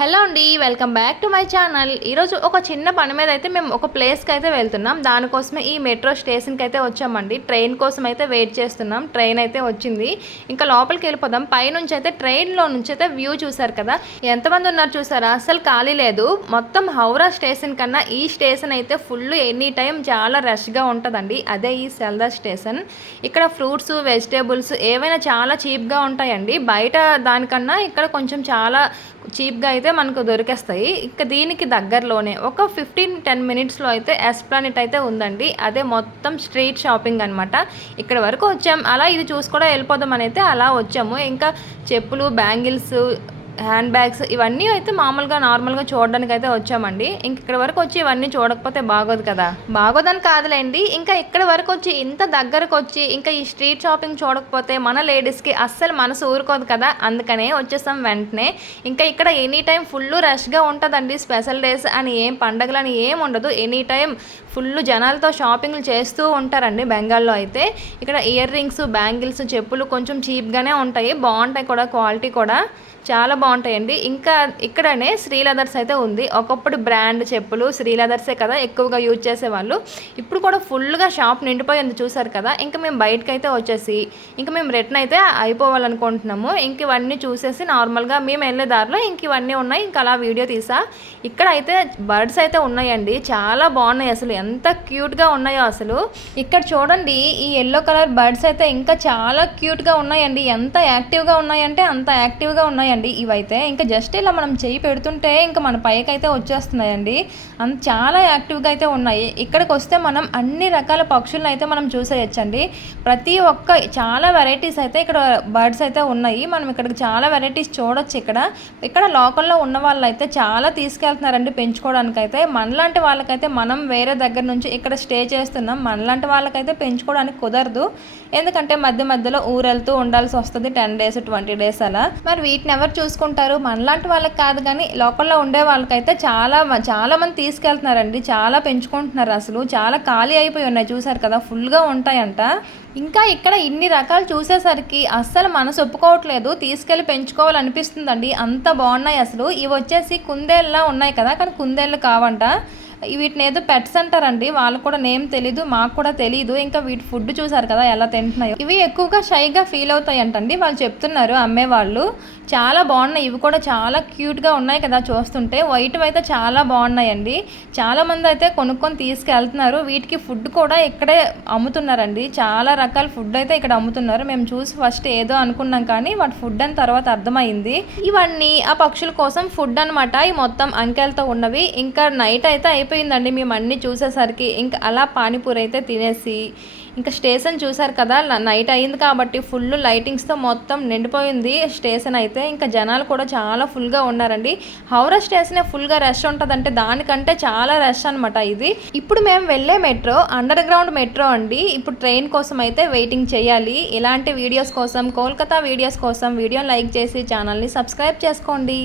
Hello అండి welcome back to my channel. ఈరోజు ఒక చిన్న పని మీద అయితే మేము ఒక ప్లేస్కి అయితే వెళ్తున్నాం. దానికోసమే ఈ మెట్రో స్టేషన్కి అయితే వచ్చామండి. ట్రైన్ కోసం అయితే వెయిట్ చేస్తున్నాం. ట్రైన్ అయితే వచ్చింది. ఇంకా లోపలికి వెళ్ళిపోదాం. పైనుంచి అయితే ట్రైన్లో నుంచి అయితే వ్యూ చూసారు కదా. ఎంతమంది ఉన్నారు చూసారా? అసలు ఖాళీ లేదు. మొత్తం హౌరా స్టేషన్ కన్నా ఈ స్టేషన్ అయితే ఫుల్ ఎనీ టైం చాలా రష్గా ఉంటుందండి. అదే ఈ సెల్దా స్టేషన్ ఇక్కడ ఫ్రూట్స్ వెజిటేబుల్స్ ఏవైనా చాలా చీప్గా ఉంటాయండి. బయట దానికన్నా ఇక్కడ కొంచెం చాలా చీప్గా అయితే మనకు దొరికేస్తాయి. ఇంకా దీనికి దగ్గరలోనే ఒక ఫిఫ్టీన్ టెన్ మినిట్స్లో అయితే ఎస్ప్లానెట్ అయితే ఉందండి. అదే మొత్తం స్ట్రీట్ షాపింగ్ అనమాట ఇక్కడ వరకు వచ్చాం. అలా ఇది చూసి కూడా వెళ్ళిపోదాం అని అయితే అలా వచ్చాము. ఇంకా చెప్పులు బ్యాంగిల్స్ హ్యాండ్ బ్యాగ్స్ ఇవన్నీ అయితే మామూలుగా నార్మల్గా చూడడానికి అయితే వచ్చామండి. ఇంక ఇక్కడ వరకు వచ్చి ఇవన్నీ చూడకపోతే బాగోదు కదా. బాగోదని కాదులేండి. ఇంకా ఇక్కడ వరకు వచ్చి ఇంత దగ్గరకు వచ్చి ఇంకా ఈ స్ట్రీట్ షాపింగ్ చూడకపోతే మన లేడీస్కి అస్సలు మనసు ఊరుకోదు కదా. అందుకనే వచ్చేసాం వెంటనే. ఇంకా ఇక్కడ ఎనీ టైం ఫుల్ రష్గా ఉంటుందండి స్పెషల్ డేస్ అని ఏం పండగలు అని ఏం ఉండదు. ఎనీ టైం ఫుల్ జనాలతో షాపింగ్లు చేస్తూ ఉంటారండి బెంగాల్లో అయితే. ఇక్కడ ఇయర్ రింగ్స్ బ్యాంగిల్స్ చెప్పులు కొంచెం చీప్గానే ఉంటాయి. బాగుంటాయి కూడా క్వాలిటీ కూడా. చాలా బాగుంటాయండి. ఇంకా ఇక్కడనే శ్రీ లెదర్స్ అయితే ఉంది. ఒకప్పుడు బ్రాండ్ చెప్పులు శ్రీ లెదర్సే కదా ఎక్కువగా యూజ్ చేసేవాళ్ళు. ఇప్పుడు కూడా ఫుల్గా షాప్ నిండిపోయింది చూసారు కదా. ఇంకా మేము బయటకు అయితే వచ్చేసి ఇంకా మేము రిటర్న్ అయితే అయిపోవాలనుకుంటున్నాము. ఇంక ఇవన్నీ చూసేసి నార్మల్గా మేము వెళ్ళే దారిలో ఇంక ఇవన్నీ ఉన్నాయి. ఇంకా అలా వీడియో తీసా. ఇక్కడ అయితే బర్డ్స్ అయితే ఉన్నాయండి. చాలా బాగున్నాయి అసలు. ఎంత క్యూట్గా ఉన్నాయో అసలు. ఇక్కడ చూడండి ఈ ఎల్లో కలర్ బర్డ్స్ అయితే ఇంకా చాలా క్యూట్గా ఉన్నాయండి. ఎంత యాక్టివ్గా ఉన్నాయంటే అంత యాక్టివ్గా ఉన్నాయండి. అయితే ఇంకా జస్ట్ ఇలా మనం చేయి పెడుతుంటే ఇంకా మన పైకి అయితే వచ్చేస్తున్నాయండి. అంత చాలా యాక్టివ్గా అయితే ఉన్నాయి. ఇక్కడికి వస్తే మనం అన్ని రకాల పక్షులను అయితే మనం చూసేయచ్చండి. ప్రతి ఒక్క చాలా వెరైటీస్ అయితే ఇక్కడ బర్డ్స్ అయితే ఉన్నాయి. మనం ఇక్కడికి చాలా వెరైటీస్ చూడొచ్చు ఇక్కడ. ఇక్కడ లోకల్లో ఉన్న వాళ్ళు అయితే చాలా తీసుకెళ్తున్నారండి పెంచుకోవడానికి అయితే మనలాంటి వాళ్ళకైతే మనం వేరే దగ్గర నుంచి ఇక్కడ స్టే చేస్తున్నాం. మనలాంటి వాళ్ళకైతే పెంచుకోవడానికి కుదరదు. ఎందుకంటే మధ్య మధ్యలో ఊరెళ్తూ ఉండాల్సి వస్తుంది. టెన్ డేస్ ట్వంటీ డేస్ అలా. మరి వీటిని ఎవరు చూసుకుంటారు? మనలాంటి వాళ్ళకి కాదు కానీ లోకల్లో ఉండే వాళ్ళకైతే చాలా చాలామంది చాలా మంది తీసుకెళ్తున్నారండి. చాలా పెంచుకుంటున్నారు అసలు. చాలా ఖాళీ అయిపోయి ఉన్నాయి. చూసారు కదా ఫుల్గా ఉంటాయంట. ఇంకా ఇక్కడ ఇన్ని రకాలు చూసేసరికి అస్సలు మనసు ఒప్పుకోవట్లేదు. తీసుకెళ్ళి పెంచుకోవాలనిపిస్తుందండి. అంత బాగున్నాయి అసలు. ఇవి వచ్చేసి కుందేళ్ళ ఉన్నాయి కదా. కానీ కుందేళ్ళు కావంట. వీటిని ఏదో పెట్స్ అంటారండి. వాళ్ళు కూడా నేమ్ తెలీదు మాకు కూడా తెలీదు. ఇంకా వీటి ఫుడ్ చూసారు కదా ఎలా తింటున్నాయో. ఇవి ఎక్కువగా షైగా ఫీల్ అవుతాయి అంటండి వాళ్ళు చెప్తున్నారు అమ్మేవాళ్ళు చాలా బాగున్నాయి. ఇవి కూడా చాలా క్యూట్గా ఉన్నాయి కదా చూస్తుంటే. వైట్ అయితే చాలా బాగున్నాయండి. చాలా మంది అయితే కొనుక్కొని తీసుకెళ్తున్నారు. వీటికి ఫుడ్ కూడా ఇక్కడే అమ్ముతున్నారండి. చాలా రకాల ఫుడ్ అయితే ఇక్కడ అమ్ముతున్నారు. మేము చూసి ఫస్ట్ ఏదో అనుకున్నాం కానీ వాటి ఫుడ్ అని తర్వాత అర్థమైంది. ఇవన్నీ ఆ పక్షుల కోసం ఫుడ్ అనమాట ఈ మొత్తం అంకెలతో ఉన్నవి. ఇంకా నైట్ అయితే అయిపోయిందండి. మేము అన్నీ చూసేసరికి ఇంకా అలా పానీపూరి అయితే తినేసి ఇంకా స్టేషన్ చూసారు కదా నైట్ అయింది కాబట్టి ఫుల్ లైటింగ్స్తో మొత్తం నిండిపోయింది. స్టేషన్ అయితే ఇంకా జనాలు కూడా చాలా ఫుల్గా ఉన్నారండి. హౌరా స్టేషనే ఫుల్గా రష్ ఉంటుందంటే దానికంటే చాలా రష్ అనమాట ఇది. ఇప్పుడు మేము వెళ్ళే మెట్రో అండర్ గ్రౌండ్ మెట్రో అండి. ఇప్పుడు ట్రైన్ కోసం అయితే వెయిటింగ్ చేయాలి. ఇలాంటి వీడియోస్ కోసం కోల్కతా వీడియోస్ కోసం వీడియోని లైక్ చేసి ఛానల్ని సబ్స్క్రైబ్ చేసుకోండి.